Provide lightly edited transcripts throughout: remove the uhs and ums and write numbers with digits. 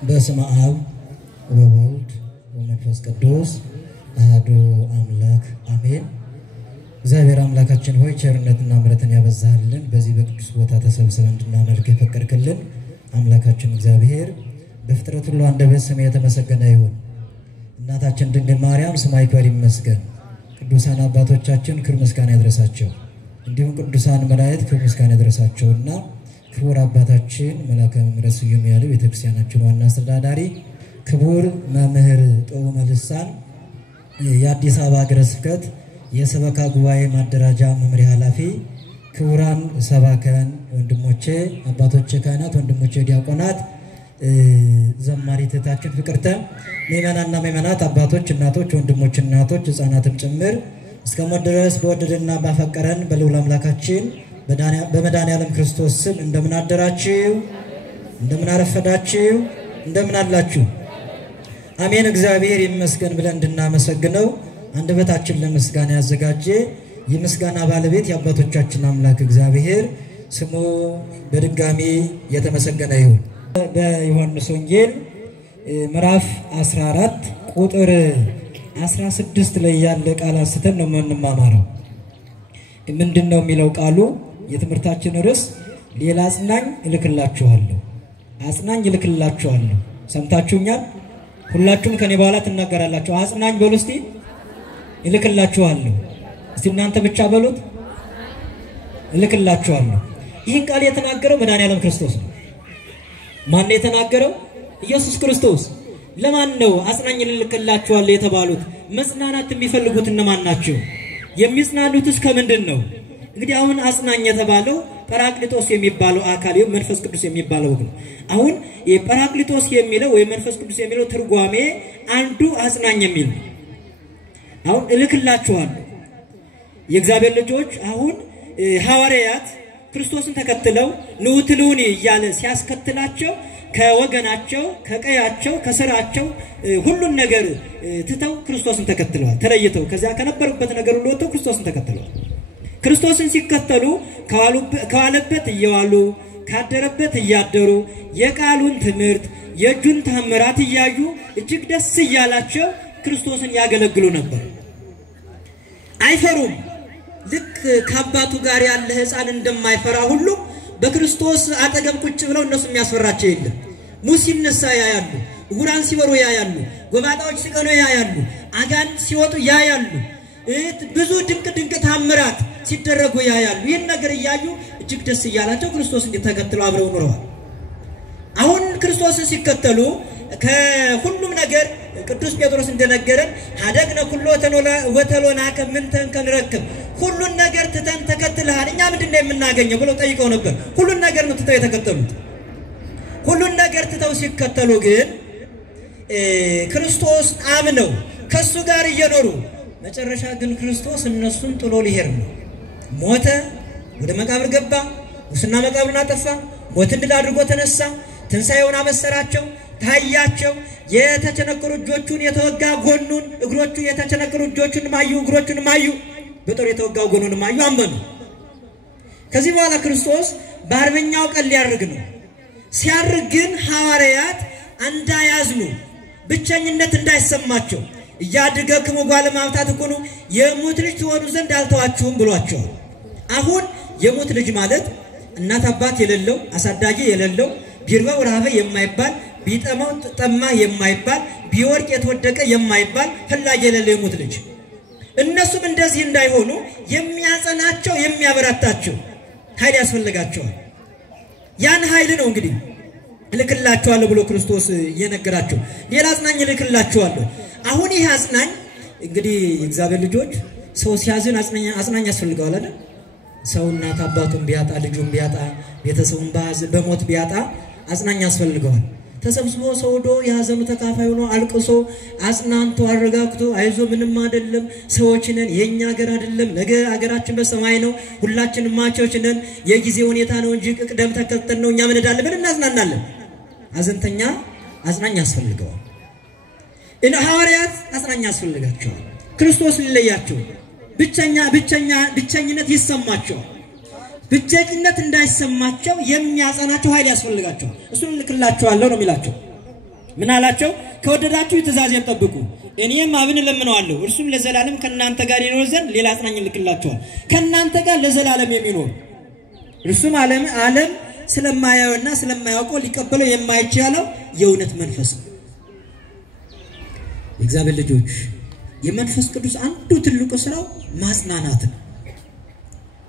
በስመ አብ ወወልድ ወመንፈስ ቅዱስ አሐዱ አምላክ አሜን። እግዚአብሔር አምላካችን ሆይ ቸርነትና ምሕረትን ያበዛልን በዚህ በቅዱስ ቦታ ተሰብስበን እንድናመልክ የፈቀድክልን አምላካችን እግዚአብሔር በፍጥረት ሁሉ አንደበት ስም የተመሰገነ ይሁን። እናታችን ድንግል ማርያም ስሟ ይክበር ይመስገን። ቅዱሳን አባቶቻችን ክብር ምስጋና ይድረሳቸው። እንዲሁም ቅዱሳን መላእክት ክብር ምስጋና ይድረሳቸውና ክቡር አባታችን መላከ ምሕረት ስዩም ያለው ቤተክርስቲያናችን ዋና አስተዳዳሪ ክቡር መምህር ጦመ ልሳን የአዲስ አበባ ሀገረ ስብከት የሰበካ ጉባኤ ማደራጃ መምሪያ ኃላፊ ክቡራን ሰባካያን ወንድሞቼ አባቶቼ ካህናት ወንድሞቼ ዲያቆናት ዘማሪት እህታችን ፍቅርተ ምእመናንና ምእመናት አባቶች እናቶች ወንድሞች እናቶች ሕፃናትም ጭምር እስከሞት ድረስ በወደደና ባፈቀረን በልዑል አምላካችን በመድኃኔዓለም ክርስቶስ ስም እንደምን አደራችሁ እንደምን አረፈዳችሁ እንደምን አላችሁ አሜን። እግዚአብሔር ይመስገን ብለን እንድናመሰግነው አንደበታችን ለምስጋና ያዘጋጀ የምስጋና ባለቤት የአባቶቻችን አምላክ እግዚአብሔር ስሙ በድጋሚ የተመሰገነ ይሁን። በዮሐንስ ወንጌል ምዕራፍ 14 ቁጥር 16 ላይ ያለ ቃል አንስተን ነው የምንማማረው። ምንድነው የሚለው ቃሉ? የትምህርታችን ርዕስ ሌላ አጽናኝ እልክላችኋለሁ፣ አጽናኝ እልክላችኋለሁ። ሰምታችሁኛል? ሁላችሁም ከኔ በኋላ ትናገራላችሁ። አጽናኝ በሉ እስቲ። እልክላችኋለሁ። እስቲ እናንተ ብቻ በሉት። እልክላችኋለሁ። ይህን ቃል የተናገረው መድኃኔዓለም ክርስቶስ ነው። ማን የተናገረው? ኢየሱስ ክርስቶስ። ለማን ነው አጽናኝ እልክላችኋለሁ የተባሉት? መጽናናት የሚፈልጉት እነማን ናቸው? የሚጽናኑትስ ከምንድን ነው? እንግዲህ አሁን አጽናኝ የተባለው ጰራቅሊጦስ የሚባለው አካል መንፈስ ቅዱስ የሚባለው ነው። አሁን የጰራቅሊጦስ የሚለው ወይ መንፈስ ቅዱስ የሚለው ትርጓሜ አንዱ አጽናኝ የሚል ነው። አሁን እልክላችኋለሁ የእግዚአብሔር ልጆች አሁን ሐዋርያት ክርስቶስን ተከትለው ንውትሉኒ እያለ ሲያስከትላቸው ከወገናቸው ከቀያቸው ከስራቸው ሁሉን ነገር ትተው ክርስቶስን ተከትለዋል። ተለይተው ከዚያ ከነበሩበት ነገር ሁሉ ወጥተው ክርስቶስን ተከትለዋል። ክርስቶስን ሲከተሉ ከዋለበት እየዋሉ ካደረበት እያደሩ የቃሉን ትምህርት የእጁን ተአምራት እያዩ እጅግ ደስ እያላቸው ክርስቶስን ያገለግሉ ነበር። አይፈሩም። ልክ ከአባቱ ጋር ያለ ሕፃን እንደማይፈራ ሁሉ በክርስቶስ አጠገብ ቁጭ ብለው እነሱ የሚያስፈራቸው የለም። ሙት ሲነሳ ያያሉ፣ ዕውራን ሲበሩ ያያሉ፣ ጎባጣዎች ሲቀኑ ያያሉ፣ አጋንንት ሲወጡ ያያሉ፣ ብዙ ድንቅ ተአምራት ሲደረጉ ያያሉ። ይህን ነገር እያዩ እጅግ ደስ እያላቸው ክርስቶስን ተከትለው አብረው ኖረዋል። አሁን ክርስቶስን ሲከተሉ ከሁሉም ነገር ቅዱስ ጴጥሮስ እንደነገረን ሀደግነ ኩሎ ወተሎና ከምንተን ከንረክብ ሁሉን ነገር ትተን ተከትለሃል እኛ ምንድነው የምናገኘው ብለው ጠይቀው ነበር። ሁሉን ነገር ነው ትተው የተከተሉት። ሁሉን ነገር ትተው ሲከተሉ ግን ክርስቶስ አምነው ከሱ ጋር እየኖሩ መጨረሻ ግን ክርስቶስ እነሱን ጥሎ ሊሄድ ነው። ሞተ፣ ወደ መቃብር ገባ፣ ሙስና መቃብሩን አጠፋ፣ ሞትን ድል አድርጎ ተነሳ፣ ትንሣኤውን አበሰራቸው፣ ታያቸው። የተቸነከሩ እጆቹን የተወጋ ጎኑን እግሮቹ የተቸነከሩ እጆቹን ማዩ እግሮቹን ማዩ በጦር የተወጋው ጎኑን ማዩ አመኑ። ከዚህ በኋላ ክርስቶስ በአርበኛው ቀን ሊያርግ ነው። ሲያርግ ግን ሐዋርያት እንዳያዝኑ ብቸኝነት እንዳይሰማቸው እያድገክሙ ጓለ ማምታት እኮ ነው የሞት ልጅ ትሆኑ ዘንድ አልተዋችሁም ብሏቸዋል። አሁን የሞት ልጅ ማለት እናት አባት የሌለው አሳዳጊ የሌለው ቢርበው ራበ የማይባል ቢጠማው ጠማ የማይባል ቢወርቅ የተወደቀ የማይባል ፈላጊ የሌለው የሞት ልጅ። እነሱም እንደዚህ እንዳይሆኑ የሚያጸናቸው የሚያበረታቸው ኃይል ያስፈልጋቸዋል። ያን ኃይል ነው እንግዲህ እልክላችኋለሁ ብሎ ክርስቶስ የነገራቸው። ሌላ አጽናኝ እልክላችኋለሁ። አሁን ይህ አጽናኝ እንግዲህ የእግዚአብሔር ልጆች ሰው ሲያዝን አጽናኝ ያስፈልገዋል አይደል? ሰው እናት አባቱን ቢያጣ ልጁን ቢያጣ ቤተሰቡን በሞት ቢያጣ አጽናኝ ያስፈልገዋል። ተሰብስቦ ሰውዶ የሐዘኑ ተካፋይ ሆኖ አልቅሶ አጽናንቶ አረጋግቶ አይዞ ምንም አይደለም ሰዎች ነን የኛ ሀገር አይደለም ነገ ሀገራችን በሰማይ ነው ሁላችንም ማቾች ነን የጊዜ ሁኔታ ነው እንጂ ቅደም ተከተል ነው እኛ ምን እንዳለ ብለን እናዝናናለን። አዘንተኛ አጽናኝ ያስፈልገዋል። እነ ሐዋርያት አጽናኝ ያስፈልጋቸዋል። ክርስቶስ ሊለያቸው ብቸኝነት ይሰማቸዋል። ብቸኝነት እንዳይሰማቸው የሚያጸናቸው ኃይል ያስፈልጋቸዋል። እሱን ልክላቸዋለሁ ነው የሚላቸው። ምን አላቸው? ከወደዳችሁ ትእዛዜን ጠብቁ፣ እኔም አብን ለምነዋለሁ እርሱም ለዘላለም ከናንተ ጋር ይኖር ዘንድ ሌላ አጽናኝ ልክላችኋል። ከናንተ ጋር ለዘላለም የሚኖር እርሱም ዓለም ስለማያውና ስለማያውቀው ሊቀበለው የማይቻለው የእውነት መንፈስ ነው። የእግዚአብሔር ልጆች የመንፈስ ቅዱስ አንዱ ትልቁ ስራው ማጽናናት ነው።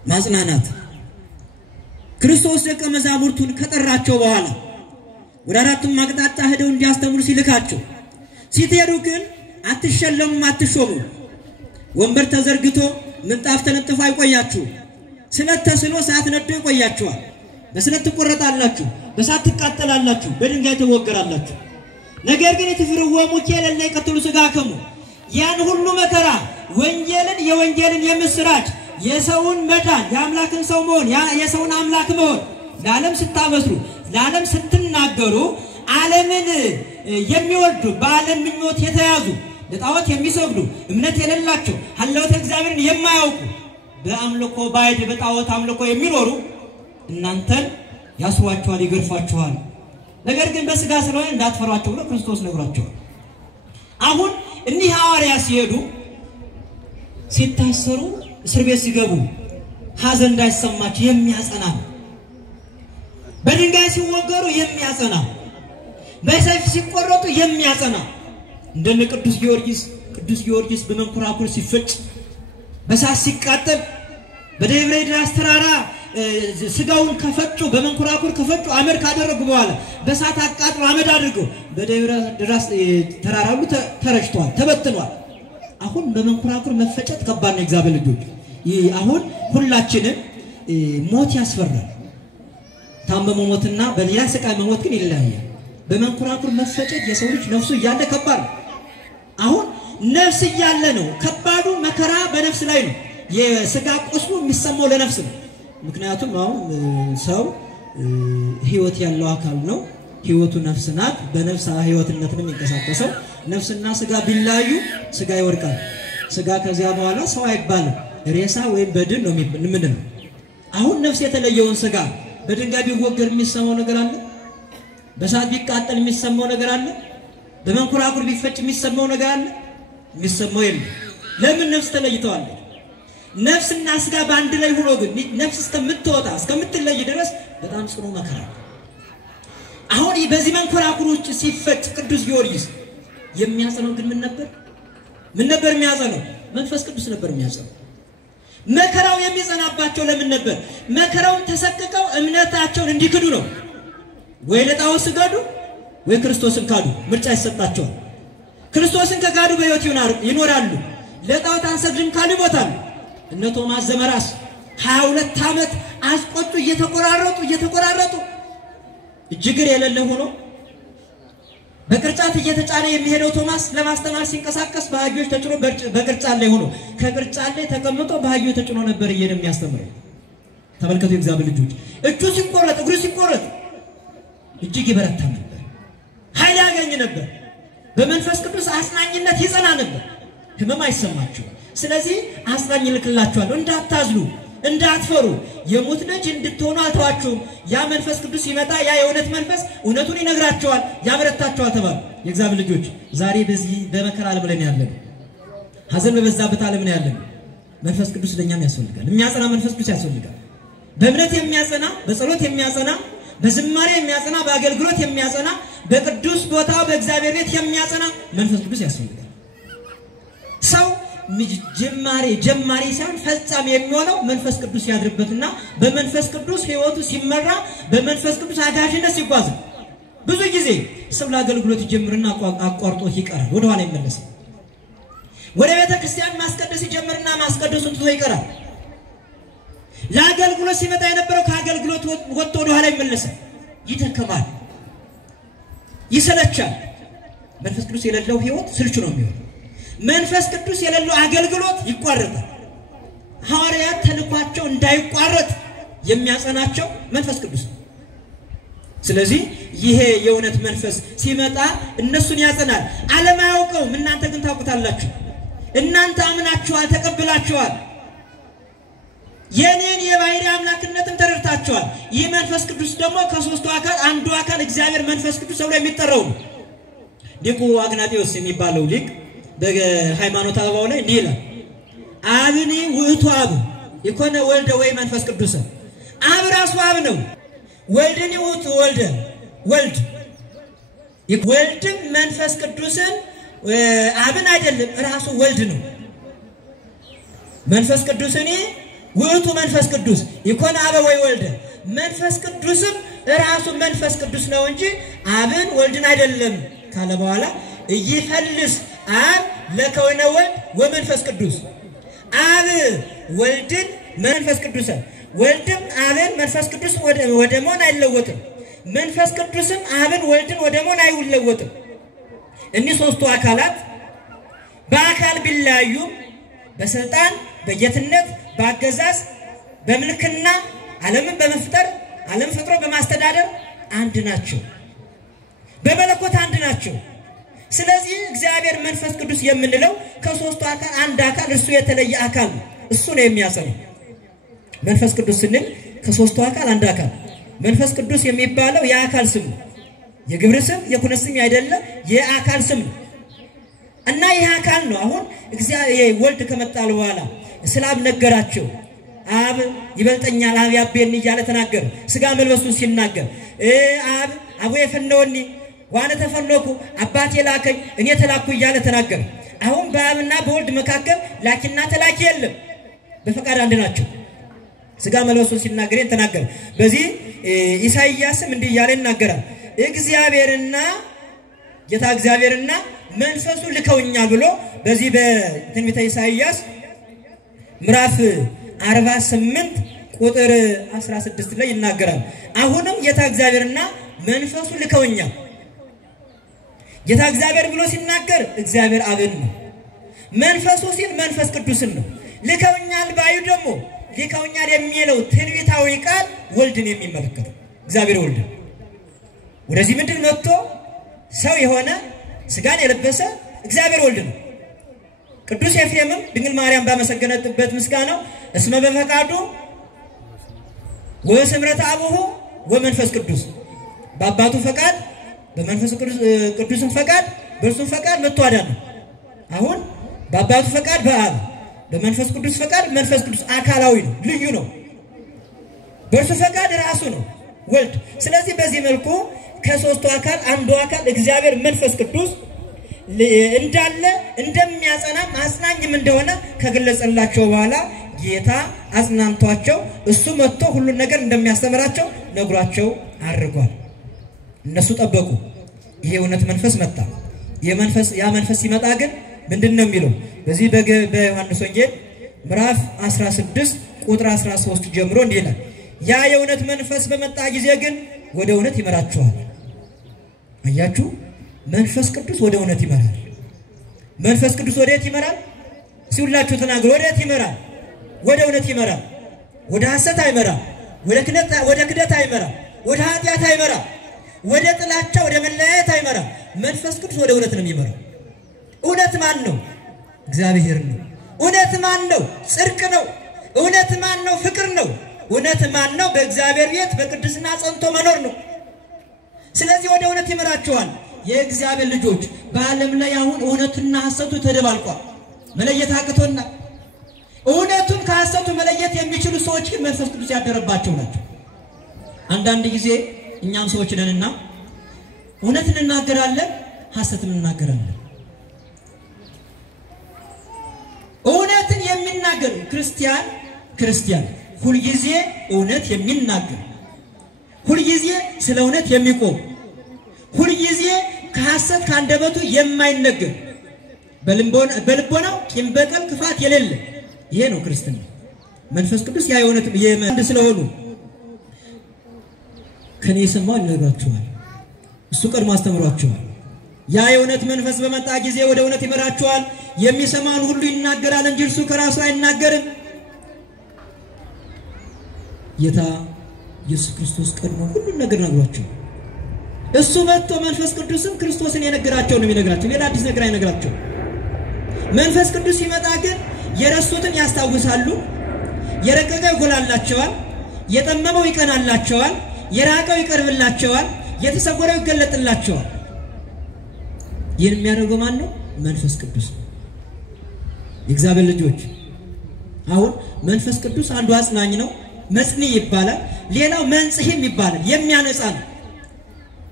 ማጽናናት ክርስቶስ ደቀ መዛሙርቱን ከጠራቸው በኋላ ወደ አራቱም አቅጣጫ ሄደው እንዲያስተምሩ ሲልካቸው ሲሄዱ ግን አትሸለሙም አትሾሙም፣ ወንበር ተዘርግቶ ምንጣፍ ተነጥፎ አይቆያችሁ፣ ስለት ተስሎ ሰዓት ነዶ ይቆያችኋል፣ በስለት ትቆረጣላችሁ፣ በሳት ትቃጠላላችሁ፣ በድንጋይ ትወገራላችሁ። ነገር ግን የትፍርወሙ ከለለ ይቀጥሉ ስጋከሙ ያን ሁሉ መከራ ወንጌልን የወንጌልን የምስራች የሰውን መዳን የአምላክን ሰው መሆን የሰውን አምላክ መሆን ለዓለም ስታበስሩ ለዓለም ስትናገሩ ዓለምን የሚወዱ በዓለም ምኞት የተያዙ ለጣዖት የሚሰግዱ እምነት የሌላቸው ሐልዎተ እግዚአብሔርን የማያውቁ በአምልኮ ባይድ በጣዖት አምልኮ የሚኖሩ እናንተን ያስዋቸዋል፣ ይገርፋቸዋል። ነገር ግን በስጋ ስለሆነ እንዳትፈሯቸው ብሎ ክርስቶስ ነግሯቸዋል። አሁን እኒህ ሐዋርያት ሲሄዱ ሲታሰሩ እስር ቤት ሲገቡ ሐዘን እንዳይሰማቸው የሚያጸና በድንጋይ ሲወገሩ የሚያጸና በሰይፍ ሲቆረጡ የሚያጸና እንደነ ቅዱስ ጊዮርጊስ በመንኮራኩር ሲፈጭ በሳት ሲቃጠል በደብረ ድራስ ተራራ ስጋውን ከፈጩ በመንኮራኩር ከፈጩ አመድ ካደረጉ በኋላ በሳት አቃጥሎ አመድ አድርገው በደብረ ድራስ ተራራው ተረጭቷል፣ ተበትኗል። አሁን በመንኮራኩር መፈጨት ከባድ ነው። እግዚአብሔር ልጆች አሁን ሁላችንም ሞት ያስፈራል። ታመሙ ሞትና በሌላ ስቃይ መሞት ግን ይለያያል። በመንኮራኩር መፈጨት የሰው ልጅ ነፍሱ እያለ ከባድ ነው። አሁን ነፍስ እያለ ነው ከባዱ መከራ በነፍስ ላይ ነው። የስጋ ቁስሉ የሚሰማው ለነፍስ ነው። ምክንያቱም አሁን ሰው ህይወት ያለው አካል ነው። ህይወቱ ነፍስ ናት። በነፍስ ህይወትነት ነው የሚንቀሳቀሰው። ነፍስና ስጋ ቢላዩ ስጋ ይወድቃል። ስጋ ከዚያ በኋላ ሰው አይባልም፣ ሬሳ ወይም በድን ነው ምንድነው። አሁን ነፍስ የተለየውን ስጋ በድንጋይ ቢወገር የሚሰማው ነገር አለ? በሳት ቢቃጠል የሚሰማው ነገር አለ? በመንኮራኩር ቢፈጭ የሚሰማው ነገር አለ? የሚሰማው የለም። ለምን? ነፍስ ተለይተዋለች። ነፍስና ስጋ በአንድ ላይ ሆኖ ግን ነፍስ እስከምትወጣ እስከምትለይ ድረስ በጣም ጽኑ መከራ። አሁን በዚህ መንኮራኩር ውስጥ ሲፈጭ ቅዱስ ጊዮርጊስ የሚያጸነው ግን ምን ነበር? ምን ነበር የሚያጸነው? መንፈስ ቅዱስ ነበር የሚያጸነው። መከራው የሚጸናባቸው ለምን ነበር? መከራውን ተሰቅቀው እምነታቸውን እንዲክዱ ነው። ወይ ለጣዖት ስገዱ ወይ ክርስቶስን ካዱ። ምርጫ ይሰጣቸዋል። ክርስቶስን ከካዱ በሕይወት ይኖራሉ፣ ለጣዖት አንሰግድም ካሉ ይሞታሉ። እነ ቶማስ ዘመራስ 22 ዓመት አስቆጡ እየተቆራረጡ እጅግር የሌለ ሆኖ በቅርጫት እየተጫነ የሚሄደው ቶማስ ለማስተማር ሲንቀሳቀስ በአህዮች ተጭኖ በቅርጫት ላይ ሆኖ ከቅርጫት ላይ ተቀምጦ በአህዮች ተጭኖ ነበር የሚያስተምረው። ተመልከቱ የእግዚአብሔር ልጆች፣ እጁ ሲቆረጥ እግሩ ሲቆረጥ እጅግ ይበረታ ነበር፣ ኃይል ያገኝ ነበር፣ በመንፈስ ቅዱስ አጽናኝነት ይጸና ነበር፣ ህመም አይሰማችሁ። ስለዚህ አጽናኝ ልክላችኋለሁ፣ እንዳታዝሉ እንዳትፈሩ፣ የሞት ልጅ እንድትሆኑ አልተዋችሁም። ያ መንፈስ ቅዱስ ሲመጣ ያ የእውነት መንፈስ እውነቱን ይነግራቸዋል፣ ያበረታቸዋል ተባሉ። የእግዚአብሔር ልጆች ዛሬ በዚህ በመከራ ዓለም ላይ ያለን ሐዘን በበዛበት ዓለም ላይ ያለን መንፈስ ቅዱስ ለኛም ያስፈልጋል። የሚያጸና መንፈስ ቅዱስ ያስፈልጋል። በእምነት የሚያጸና፣ በጸሎት የሚያጸና፣ በዝማሬ የሚያጸና፣ በአገልግሎት የሚያጸና፣ በቅዱስ ቦታ በእግዚአብሔር ቤት የሚያጸና መንፈስ ቅዱስ ያስፈልጋል። ሰው ጀማሪ ሳይሆን ፈጻሚ የሚሆነው መንፈስ ቅዱስ ያድርበትና በመንፈስ ቅዱስ ህይወቱ ሲመራ በመንፈስ ቅዱስ አጋዥነት ሲጓዝ። ብዙ ጊዜ ሰው ለአገልግሎት ይጀምርና አቋርጦ ይቀራል፣ ወደ ኋላ ይመለሳል። ወደ ቤተ ክርስቲያን ማስቀደስ ይጀምርና ማስቀደሱን ትቶ ይቀራል። ለአገልግሎት ሲመጣ የነበረው ከአገልግሎት ወጥቶ ወደ ኋላ ይመለሳል፣ ይደከማል፣ ይሰለቻል። መንፈስ ቅዱስ የሌለው ህይወት ስልቹ ነው የሚሆነው። መንፈስ ቅዱስ የሌለው አገልግሎት ይቋረጣል። ሐዋርያት ተልኳቸው እንዳይቋረጥ የሚያጸናቸው መንፈስ ቅዱስ ነው። ስለዚህ ይሄ የእውነት መንፈስ ሲመጣ እነሱን ያጸናል። ዓለም አያውቀውም፣ እናንተ ግን ታውቁታላችሁ። እናንተ አምናችኋል፣ ተቀብላችኋል። የኔን የባህሪ አምላክነትን ተረድታችኋል። ይህ መንፈስ ቅዱስ ደግሞ ከሶስቱ አካል አንዱ አካል እግዚአብሔር መንፈስ ቅዱስ ተብሎ የሚጠራው ነው። ሊቁ አግናጤዎስ የሚባለው ሊቅ በሃይማኖት አበባው ላይ እንዲህ ይላል አብኒ ውእቱ አብ ይኮነ ወልደ ወይ መንፈስ ቅዱስ አብ ራሱ አብ ነው ወልድኒ ውእቱ ወልደ ወልድ ወልድም መንፈስ ቅዱስን አብን አይደለም ራሱ ወልድ ነው መንፈስ ቅዱስኒ ውእቱ መንፈስ ቅዱስ ይኮነ አብ ወይ ወልደ መንፈስ ቅዱስም ራሱ መንፈስ ቅዱስ ነው እንጂ አብን ወልድን አይደለም ካለ በኋላ ይፈልስ አብ ለከወነ ወልድ ወመንፈስ ቅዱስ አብ ወልድን መንፈስ ቅዱስ ወልድም አብን መንፈስ ቅዱስ ወደ መሆን አይለወጥም መንፈስ ቅዱስም አብን ወልድን ወደ መሆን አይለወጥም እነዚህ ሶስቱ አካላት በአካል ቢለያዩ በስልጣን በጌትነት በአገዛዝ በመልክና ዓለምን በመፍጠር ዓለም ፈጥሮ በማስተዳደር አንድ ናቸው በመለኮት አንድ ናቸው ስለዚህ እግዚአብሔር መንፈስ ቅዱስ የምንለው ከሶስቱ አካል አንድ አካል እሱ የተለየ አካል እሱ ነው የሚያሰነው መንፈስ ቅዱስ ስንል ከሶስቱ አካል አንድ አካል መንፈስ ቅዱስ የሚባለው የአካል ስም የግብር ስም የኩነት ስም አይደለ የአካል ስም እና ይህ አካል ነው አሁን እግዚአብሔር ወልድ ከመጣል በኋላ ስላብ ነገራቸው አብ ይበልጠኛል አብ ያቤን እያለ ተናገረ ስጋ መልበሱን ሲናገር አብ አቡ የፈነወኒ ዋነ ተፈለኩ አባቴ ላከኝ እኔ ተላኩ እያለ ተናገረ አሁን በአብና በወልድ መካከል ላኪና ተላኪ የለም በፈቃድ አንድ ናቸው ስጋ መልበሱን ሲናገር ተናገረ በዚህ ኢሳይያስም እንዲህ እያለ ይናገራል እግዚአብሔርና ጌታ እግዚአብሔርና መንፈሱ ልከውኛል ብሎ በዚህ በትንቢተ ኢሳይያስ ምዕራፍ 48 ቁጥር 16 ላይ ይናገራል አሁንም ጌታ እግዚአብሔርና መንፈሱ ልከውኛል ጌታ እግዚአብሔር ብሎ ሲናገር እግዚአብሔር አብን ነው መንፈሱ ሲል መንፈስ ቅዱስን ነው ልከውኛል ባዩ ደግሞ ልከውኛል የሚለው ትንቢታዊ ቃል ወልድን የሚመለከት እግዚአብሔር ወልድ ወደዚህ ምድር መጥቶ ሰው የሆነ ስጋን የለበሰ እግዚአብሔር ወልድ ነው ቅዱስ ኤፍሬምም ድንግል ማርያም ባመሰገነችበት ምስጋናው እስመ በፈቃዱ ወስምረተ አቡሁ ወመንፈስ ቅዱስ በአባቱ ፈቃድ በመንፈስ ቅዱስን ፈቃድ በእርሱ ፈቃድ መጥቶ አዳነ አሁን በአባቱ ፈቃድ በአብ በመንፈስ ቅዱስ ፈቃድ መንፈስ ቅዱስ አካላዊ ነው ልዩ ነው በእርሱ ፈቃድ ራሱ ነው ወልድ ስለዚህ በዚህ መልኩ ከሶስቱ አካል አንዱ አካል እግዚአብሔር መንፈስ ቅዱስ እንዳለ እንደሚያጸና አጽናኝም እንደሆነ ከገለጸላቸው በኋላ ጌታ አጽናንቷቸው እሱ መጥቶ ሁሉ ነገር እንደሚያስተምራቸው ነግሯቸው አድርጓል እነሱ ጠበቁ ይሄ እውነት መንፈስ መጣ ያ መንፈስ ሲመጣ ግን ምንድነው የሚለው በዚህ በዮሐንስ ወንጌል ምዕራፍ 16 ቁጥር 13 ጀምሮ እንዲህ ይላል ያ የእውነት መንፈስ በመጣ ጊዜ ግን ወደ እውነት ይመራችኋል አያችሁ መንፈስ ቅዱስ ወደ እውነት ይመራል መንፈስ ቅዱስ ወዴት ይመራል ሲውላችሁ ተናገሩ ወዴት ይመራል ወደ እውነት ይመራል ወደ ሐሰት አይመራም ወደ ክደት አይመራም ወደ ኃጢአት አይመራም ወደ ጥላቻ ወደ መለያየት አይመራም መንፈስ ቅዱስ ወደ እውነት ነው የሚመራው እውነት ማን ነው እግዚአብሔር ነው እውነት ማን ነው ጽድቅ ነው እውነት ማን ነው ፍቅር ነው እውነት ማን ነው በእግዚአብሔር ቤት በቅድስና ጸንቶ መኖር ነው ስለዚህ ወደ እውነት ይመራችኋል የእግዚአብሔር ልጆች በዓለም ላይ አሁን እውነትና ሐሰቱ ተደባልቋል መለየት አቅቶና እውነቱን ከሐሰቱ መለየት የሚችሉ ሰዎች ግን መንፈስ ቅዱስ ያደረባቸው ናቸው አንዳንድ ጊዜ እኛም ሰዎች ነንና እውነትን እናገራለን ሐሰትን እናገራለን እውነትን የሚናገር ክርስቲያን ሁሉ ጊዜ እውነት የሚናገር ሁሉ ጊዜ ስለ እውነት የሚቆም ሁሉ ጊዜ ከሐሰት ካንደበቱ የማይነገር በልቦናው ቂም በቀል ክፋት የሌለ ይሄ ነው ክርስትና መንፈስ ቅዱስ ያ የእውነት የመንድ ስለሆኑ ከኔ ሰማው ይነግራችኋል እሱ ቀድሞ አስተምሯችኋል ያ የእውነት መንፈስ በመጣ ጊዜ ወደ እውነት ይመራችኋል የሚሰማን ሁሉ ይናገራል እንጂ እርሱ ከራሱ አይናገርም ጌታ ኢየሱስ ክርስቶስ ቀድሞ ሁሉ ነገር ነግሯቸው እሱ መጥቶ መንፈስ ቅዱስም ክርስቶስን የነገራቸው ነው የሚነግራቸው ሌላ አዲስ ነገር አይነግራቸው መንፈስ ቅዱስ ሲመጣ ግን የረሱትን ያስታውሳሉ የረቀቀው ይጎላላቸዋል የጠመመው ይቀናላቸዋል የራቀው ይቀርብላቸዋል የተሰወረው ይገለጥላቸዋል ይህን የሚያደርገው ማን ነው? መንፈስ ቅዱስ ነው። የእግዚአብሔር ልጆች አሁን መንፈስ ቅዱስ አንዱ አጽናኝ ነው፣ መጽንዕ ይባላል። ሌላው መንጽሕም ይባላል፣ የሚያነጻ ነው።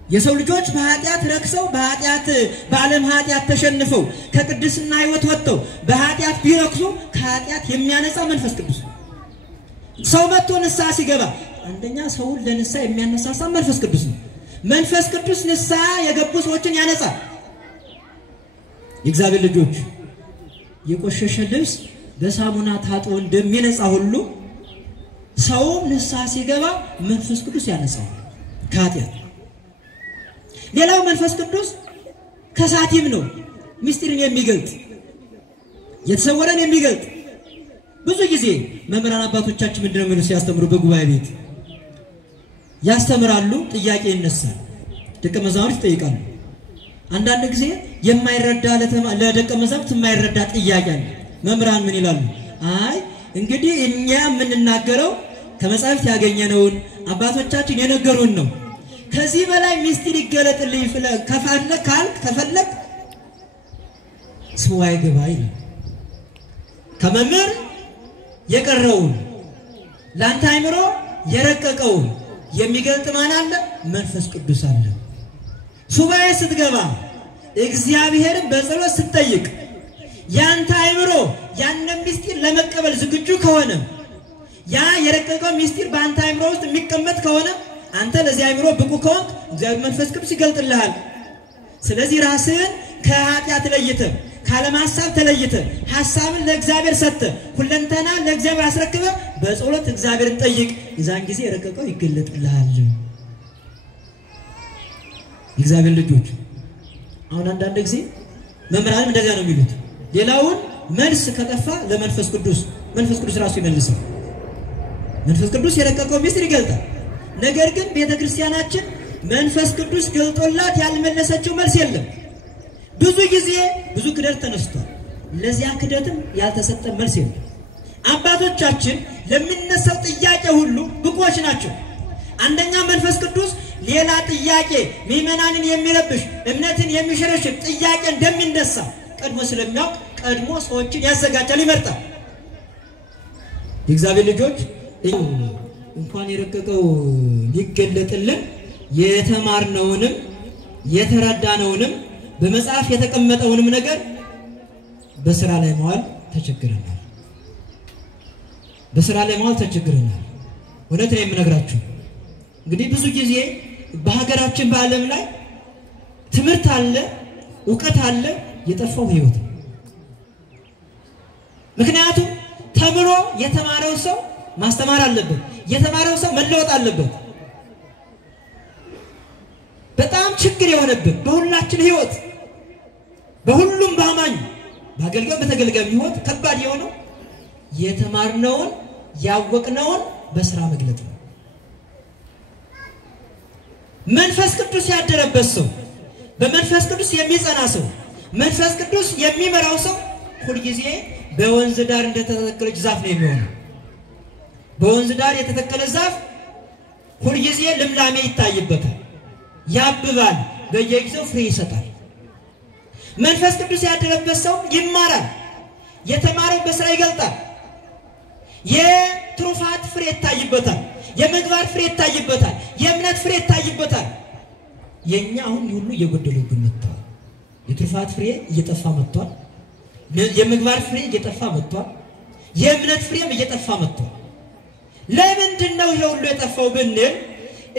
የሰው ልጆች በኃጢአት ረክሰው በዓለም ኃጢአት ተሸንፈው ከቅድስና ሕይወት ወጥተው በኃጢአት ቢረክሱ ከኃጢአት የሚያነጻ መንፈስ ቅዱስ ነው። ሰው መጥቶ ንስሐ ሲገባ አንደኛ ሰውን ለንስሐ የሚያነሳሳ መንፈስ ቅዱስ ነው። መንፈስ ቅዱስ ንስሐ የገቡ ሰዎችን ያነጻል። የእግዚአብሔር ልጆች የቆሸሸ ልብስ በሳሙና ታጥቦ እንደሚነጻ ሁሉ ሰው ንስሐ ሲገባ መንፈስ ቅዱስ ያነጻል ከኃጢአት። ሌላው መንፈስ ቅዱስ ከሳቲም ነው፣ ምስጢርን የሚገልጥ የተሰወረን የሚገልጥ። ብዙ ጊዜ መምህራን አባቶቻችን ምንድነው የሚሉ ሲያስተምሩ በጉባኤ ቤት ያስተምራሉ፣ ጥያቄ ይነሳል፣ ደቀ መዛሙርት ይጠይቃሉ። አንዳንድ ጊዜ የማይረዳ ለደቀ መዛሙርት የማይረዳ ጥያቄ አለ። መምህራን ምን ይላሉ? አይ እንግዲህ እኛ የምንናገረው ከመጻሕፍት ያገኘነውን አባቶቻችን የነገሩን ነው። ከዚህ በላይ ምስጢር ይገለጥልኝ ከፈለክ ሱባዔ ግባ ይላል። ከመምህር የቀረውን ላንተ አእምሮ የረቀቀውን የሚገልጥ ማን አለ? መንፈስ ቅዱስ አለ። ሱባዔ ስትገባ እግዚአብሔርን በጸሎት ስትጠይቅ ያንተ አእምሮ ያን ምስጢር ለመቀበል ዝግጁ ከሆነ ያ የረቀቀው ምስጢር በአንተ አእምሮ ውስጥ የሚቀመጥ ከሆነ አንተ ለዚህ አእምሮ ብቁ ከሆንክ እግዚአብሔር መንፈስ ቅዱስ ይገልጥልሃል። ስለዚህ ራስህን ከኃጢአት ለይተህ ካለማሳብ ተለይተህ ሐሳብን ለእግዚአብሔር ሰጥተህ ሁለንተና ለእግዚአብሔር አስረክበህ በጸሎት እግዚአብሔርን ጠይቅ። የዛን ጊዜ የረቀቀው ይገለጥልሃል። የእግዚአብሔር ልጆች አሁን አንዳንድ ጊዜ መምህራንም እንደዚያ ነው የሚሉት። ሌላውን መልስ ከጠፋ ለመንፈስ ቅዱስ መንፈስ ቅዱስ ራሱ ይመልሳል። መንፈስ ቅዱስ የረቀቀው ምስጢር ይገልጣል። ነገር ግን ቤተክርስቲያናችን መንፈስ ቅዱስ ገልጦላት ያልመለሰችው መልስ የለም። ብዙ ጊዜ ብዙ ክደት ተነስቷል። ለዚያ ክደትም ያልተሰጠ መልስ የለም። አባቶቻችን ለሚነሳው ጥያቄ ሁሉ ብቁዎች ናቸው። አንደኛ መንፈስ ቅዱስ ሌላ ጥያቄ ምእመናንን የሚረብሽ እምነትን የሚሸረሽር ጥያቄ እንደሚነሳ ቀድሞ ስለሚያውቅ ቀድሞ ሰዎችን ያዘጋጃል፣ ይመርጣል። የእግዚአብሔር ልጆች እንኳን የረቀቀው ሊገለጥልን የተማርነውንም የተረዳነውንም በመጽሐፍ የተቀመጠውንም ነገር በስራ ላይ ማዋል ተቸግረናል። በስራ ላይ ማዋል ተቸግረናል። እውነት ነው የምነግራችሁ። እንግዲህ ብዙ ጊዜ በሀገራችን በዓለም ላይ ትምህርት አለ፣ ዕውቀት አለ፣ የጠፋው ሕይወት ነው። ምክንያቱም ተምሮ የተማረው ሰው ማስተማር አለበት፣ የተማረው ሰው መለወጥ አለበት። በጣም ችግር የሆነብን በሁላችን ሕይወት በሁሉም በአማኝ በአገልጋይ በተገልጋይ ሕይወት ከባድ የሆነው የተማርነውን ያወቅነውን በስራ መግለጥ ነው። መንፈስ ቅዱስ ያደረበት ሰው በመንፈስ ቅዱስ የሚጸና ሰው መንፈስ ቅዱስ የሚመራው ሰው ሁሉ ጊዜ በወንዝ ዳር እንደተተከለች ዛፍ ነው የሚሆነው። በወንዝ ዳር የተተከለ ዛፍ ሁሉ ጊዜ ልምላሜ ይታይበታል፣ ያብባል፣ በየጊዜው ፍሬ ይሰጣል። መንፈስ ቅዱስ ያደረበት ሰው ይማራል፣ የተማረው በስራ ይገልጣል። የትሩፋት ፍሬ ይታይበታል፣ የምግባር ፍሬ ይታይበታል፣ የእምነት ፍሬ ይታይበታል። የኛ አሁን ሁሉ እየጎደሉብን መጥቷል። የትሩፋት ፍሬ እየጠፋ መጥቷል፣ የምግባር ፍሬ እየጠፋ መጥቷል፣ የእምነት ፍሬም እየጠፋ መጥቷል። ለምንድን ነው ይሄ ሁሉ የጠፋው ብንል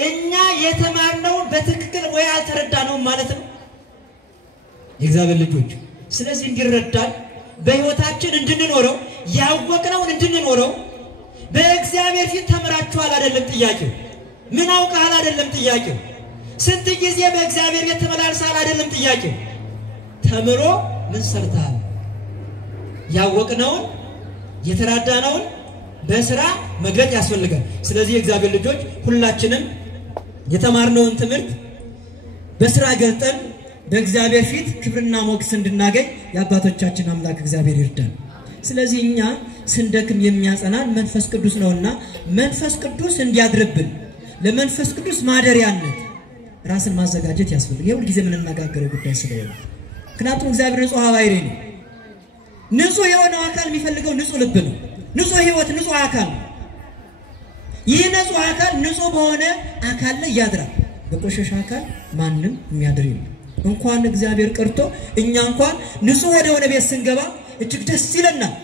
እኛ የተማርነውን በትክክል ወይ አልተረዳነውም ማለት ነው የእግዚአብሔር ልጆች። ስለዚህ እንዲረዳን በሕይወታችን እንድንኖረው ያወቅነውን እንድንኖረው በእግዚአብሔር ፊት ተምራችኋል አይደለም ጥያቄው፣ ምን አውቀሃል አይደለም ጥያቄው፣ ስንት ጊዜ በእግዚአብሔር ቤት ተመላልሰሃል አይደለም ጥያቄው፣ ተምሮ ምን ሰርተሃል? ያወቅነውን የተረዳነውን በስራ መግለጥ ያስፈልጋል። ስለዚህ የእግዚአብሔር ልጆች ሁላችንም የተማርነውን ትምህርት በስራ ገልጠን በእግዚአብሔር ፊት ክብርና ሞገስ እንድናገኝ የአባቶቻችን አምላክ እግዚአብሔር ይርዳን። ስለዚህ እኛ ስንደክም የሚያጸናን መንፈስ ቅዱስ ነውና መንፈስ ቅዱስ እንዲያድርብን ለመንፈስ ቅዱስ ማደሪያነት ራስን ማዘጋጀት ያስፈልጋል። ሁሉ ጊዜ የምንነጋገረው ጉዳይ ስለሆነ ምክንያቱም እግዚአብሔር ንጹሕ ባሕሪ ነው። ንጹሕ የሆነው አካል የሚፈልገው ንጹሕ ልብ ነው። ንጹሕ ሕይወት፣ ንጹሕ አካል። ይህ ንጹሕ አካል ንጹሕ በሆነ አካል ላይ ያድራል። በቆሸሸ አካል ማንም የሚያድር የለም። እንኳን እግዚአብሔር ቀርቶ እኛ እንኳን ንጹሕ ወደ ሆነ ቤት ስንገባ እጅግ ደስ ይለናል።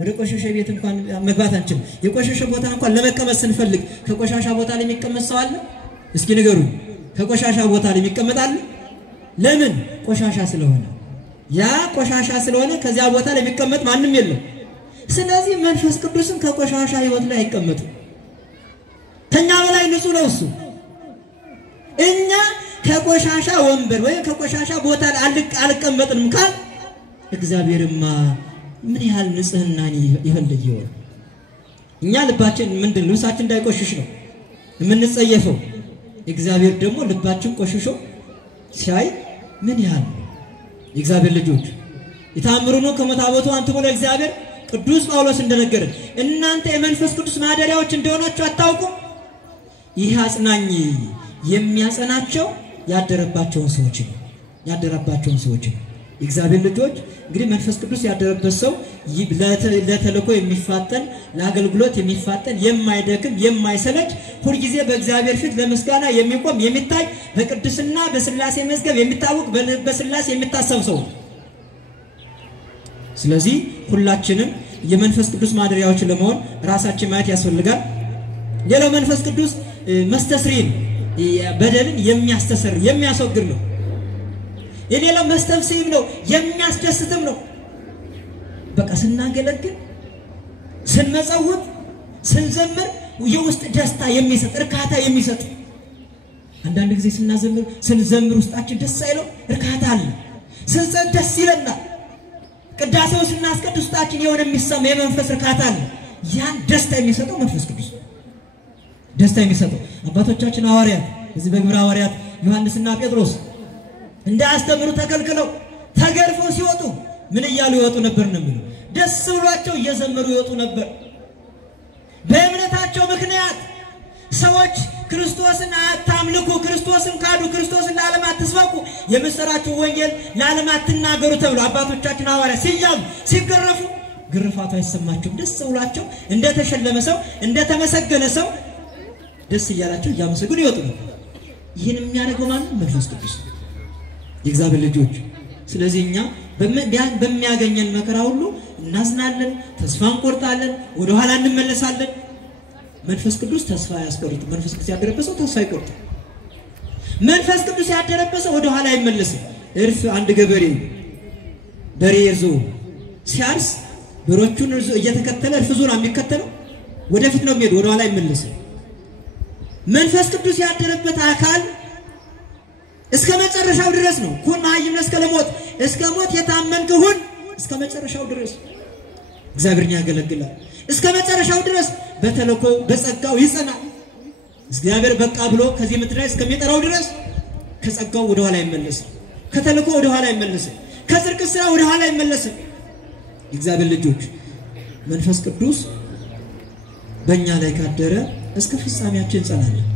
ወደ ቆሸሸ ቤት እንኳን መግባት አንችልም። የቆሸሸ ቦታ እንኳን ለመቀመጥ ስንፈልግ ከቆሻሻ ቦታ ላይ የሚቀመጥ ሰው አለ? እስኪ ንገሩኝ። ከቆሻሻ ቦታ ላይ የሚቀመጥ አለ? ለምን? ቆሻሻ ስለሆነ። ያ ቆሻሻ ስለሆነ ከዚያ ቦታ ላይ የሚቀመጥ ማንም የለም። ስለዚህ መንፈስ ቅዱስም ከቆሻሻ ሕይወት ላይ አይቀመጥም። ከኛ በላይ ንጹሕ ነው እሱ። እኛ ከቆሻሻ ወንበር ወይም ከቆሻሻ ቦታ አልቀመጥንም ካል እግዚአብሔርማ ምን ያህል ንጽህናን ይፈልግ ይሆን? እኛ ልባችን ምንድን ልብሳችን እንዳይቆሽሽ ነው የምንጸየፈው። እግዚአብሔር ደግሞ ልባችን ቆሽሾ ሲያይ ምን ያህል የእግዚአብሔር ልጆች ይታምሩኑ ከመታቦቱ አንተ ወለ እግዚአብሔር ቅዱስ ጳውሎስ እንደነገረን እናንተ የመንፈስ ቅዱስ ማደሪያዎች እንደሆናችሁ አታውቁም? ይህ አጽናኝ የሚያጸናቸው ያደረባቸውን ሰዎች ነው። የእግዚአብሔር ልጆች እንግዲህ መንፈስ ቅዱስ ያደረበት ሰው ለተልእኮ የሚፋጠን ለአገልግሎት የሚፋጠን የማይደክም የማይሰለች ሁልጊዜ በእግዚአብሔር ፊት ለምስጋና የሚቆም የሚታይ በቅድስና በሥላሴ መዝገብ የሚታወቅ በሥላሴ የሚታሰብ ሰው። ስለዚህ ሁላችንም የመንፈስ ቅዱስ ማደሪያዎች ለመሆን ራሳችን ማየት ያስፈልጋል። ሌላው መንፈስ ቅዱስ መስተስሪን በደልን የሚያስተሰር የሚያስወግድ ነው። የሌላው መስተምሲም ነው፣ የሚያስደስትም ነው። በቃ ስናገለግል፣ ስንመጸውት፣ ስንዘምር የውስጥ ደስታ የሚሰጥ እርካታ የሚሰጥ አንዳንድ ጊዜ ስንዘምር ውስጣችን ደስ አይለው? እርካታ አለ። ስንጸልይ ደስ ይለናል። ቅዳሴው ስናስቀድስ ውስጣችን የሆነ የሚሰማ የመንፈስ እርካታ አለ። ያን ደስታ የሚሰጠው መንፈስ ቅዱስ ደስታ የሚሰጠው አባቶቻችን ሐዋርያት እዚህ በግብረ ሐዋርያት ዮሐንስና ጴጥሮስ እንዳያስተምሩ ተከልክለው ተገርፈው ሲወጡ ምን እያሉ ይወጡ ነበር ነው የሚለው? ደስ ብሏቸው እየዘመሩ ይወጡ ነበር። በእምነታቸው ምክንያት ሰዎች ክርስቶስን አታምልኩ፣ ክርስቶስን ካዱ፣ ክርስቶስን ለዓለም አትስበኩ፣ የምስራችሁ ወንጌል ለዓለም አትናገሩ ተብሎ አባቶቻችን ሐዋርያት ሲያዙ ሲገረፉ ግርፋቱ አይሰማቸውም። ደስ ብሏቸው እንደተሸለመ ሰው እንደተመሰገነ ሰው ደስ እያላቸው እያመሰገኑ ይወጡ ነበር። ይህን የሚያደርገው ማለት መንፈስ ቅዱስ የእግዚአብሔር ልጆች። ስለዚህ እኛ በሚያገኘን መከራ ሁሉ እናዝናለን፣ ተስፋ እንቆርጣለን፣ ወደ ኋላ እንመለሳለን። መንፈስ ቅዱስ ተስፋ ያስቆርጥ። መንፈስ ቅዱስ ያደረበት ሰው ተስፋ ይቆርጥ። መንፈስ ቅዱስ ያደረበት ሰው ወደ ኋላ አይመለስም። እርፍ አንድ ገበሬ በሬ ይዞ ሲያርስ በሮቹን እየተከተለ እርፍ ዙር የሚከተለው ወደፊት ነው የሚሄድ፣ ወደ ኋላ አይመለስም። መንፈስ ቅዱስ ያደረበት አካል እስከ መጨረሻው ድረስ ነው። ኩን ማይም እስከ ለሞት እስከ ሞት የታመንክ ሁን እስከ መጨረሻው ድረስ እግዚአብሔርን ያገለግላል። እስከ መጨረሻው ድረስ በተልእኮ በጸጋው ይጸናል። እግዚአብሔር በቃ ብሎ ከዚህ ምድር ላይ እስከሚጠራው ድረስ ከጸጋው ወደ ኋላ አይመለስም። ከተልእኮ ወደ ኋላ አይመለስም። ከጽድቅ ስራ ወደ ኋላ አይመለስም። እግዚአብሔር ልጆች መንፈስ ቅዱስ በእኛ ላይ ካደረ እስከ ፍጻሜያችን እንጸናለን።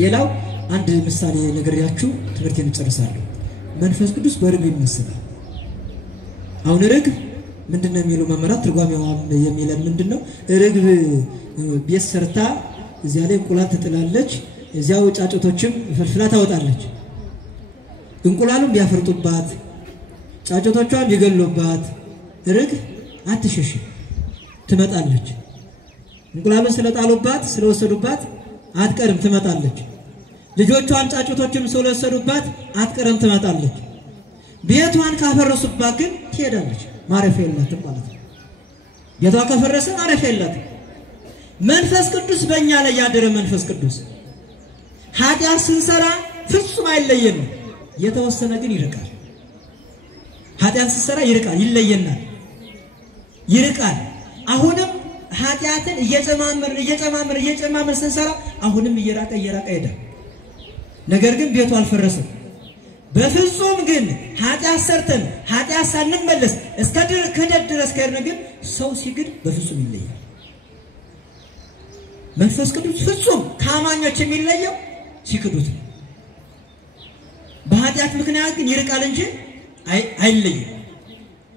ሌላው አንድ ምሳሌ ነግሬያችሁ ትምህርቴን እጨርሳለሁ። መንፈስ ቅዱስ በርግብ ይመስላል። አሁን ርግብ ምንድነው የሚለው መመራት ትርጓሜው የሚለን ምንድነው? ርግብ ቤት ሰርታ እዚያ ላይ እንቁላል ትጥላለች። እዚያው ጫጩቶችም ፍልፍላ ታወጣለች። እንቁላሉም ቢያፈርጡባት ጫጩቶቿም ቢገሉባት ርግብ አትሸሽም፣ ትመጣለች። እንቁላሉን ስለጣሉባት ስለወሰዱባት አትቀርም፣ ትመጣለች። ልጆቿን ጫጩቶችም ስለወሰዱባት አትቀርም፣ ትመጣለች። ቤቷን ካፈረሱባት ግን ትሄዳለች። ማረፊያ የላትም ማለት ነው። ቤቷ ከፈረሰ ማረፊያ የላትም። መንፈስ ቅዱስ በእኛ ላይ ያደረ መንፈስ ቅዱስ ኃጢአት ስንሰራ ፍጹም አይለየንም። የተወሰነ ግን ይርቃል። ኃጢአት ስንሰራ ይርቃል፣ ይለየናል፣ ይርቃል። አሁንም ኃጢአትን እየጨማመር ስንሰራ አሁንም እየራቀ ይሄዳል። ነገር ግን ቤቱ አልፈረሰም። በፍጹም ግን ኃጢአት ሰርተን ኃጢአት ሳንመለስ እስከ ክህደት ድረስ ከሄድን ግን ሰው ሲግድ በፍጹም ይለያል። መንፈስ ቅዱስ ፍጹም ከአማኞች የሚለየው ሲክዱት፣ በኃጢአት ምክንያት ግን ይርቃል እንጂ አይለይም።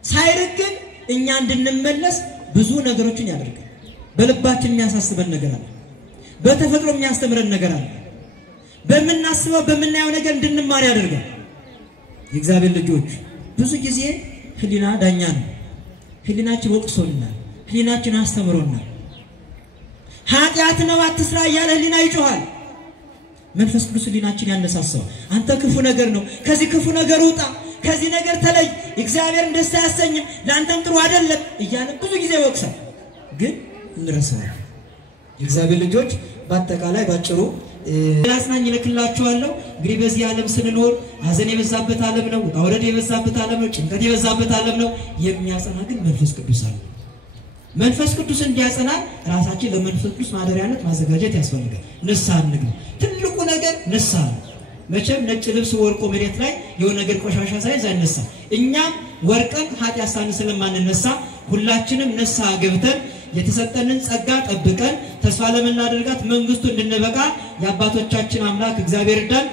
ሳይርቅን እኛ እንድንመለስ ብዙ ነገሮችን ያደርጋል። በልባችን የሚያሳስበን ነገር አለ። በተፈጥሮ የሚያስተምረን ነገር አለ። በመናስበው በመናየው ነገር እንድንማር ያደርጋል። የእግዚአብሔር ልጆች ብዙ ጊዜ ህሊና ዳኛ ነው። ህሊናችን ወቅሶናል። ህሊናችን አስተምሮናል። ኃጢአት ነው አትስራ እያለ ህሊና ይጮሃል። መንፈስ ቅዱስ ህሊናችን ያነሳሳው አንተ ክፉ ነገር ነው፣ ከዚህ ክፉ ነገር ውጣ፣ ከዚህ ነገር ተለይ፣ እግዚአብሔርን ደስ አያሰኝም፣ ለአንተም ጥሩ አይደለም እያለ ብዙ ጊዜ ወቅሳል። ግን እንረሳዋለን። የእግዚአብሔር ልጆች በአጠቃላይ ባጭሩ ያጽናኝ ልክላችኋለሁ። እንግዲህ በዚህ ዓለም ስንኖር ሐዘን የበዛበት ዓለም ነው፣ አውረድ የበዛበት ዓለም ነው፣ ጭንቀት የበዛበት ዓለም ነው። የሚያጸና ግን መንፈስ ቅዱስ አለ። መንፈስ ቅዱስ እንዲያጸና ራሳችን ለመንፈስ ቅዱስ ማደሪያነት ማዘጋጀት ያስፈልጋል። ንስሐ እንግባ። ትልቁ ነገር ንስሐ ነው። መቼም ነጭ ልብስ ወርቆ መሬት ላይ የሆነ ነገር ቆሻሻ ሳይዝ አይነሳ። እኛም ወርቀን ኃጢአት ስለማንነሳ ሁላችንም ንስሐ ገብተን የተሰጠንን ጸጋ ጠብቀን ተስፋ ለምናደርጋት መንግስቱ እንድንበቃ የአባቶቻችን አምላክ እግዚአብሔር ይርዳን።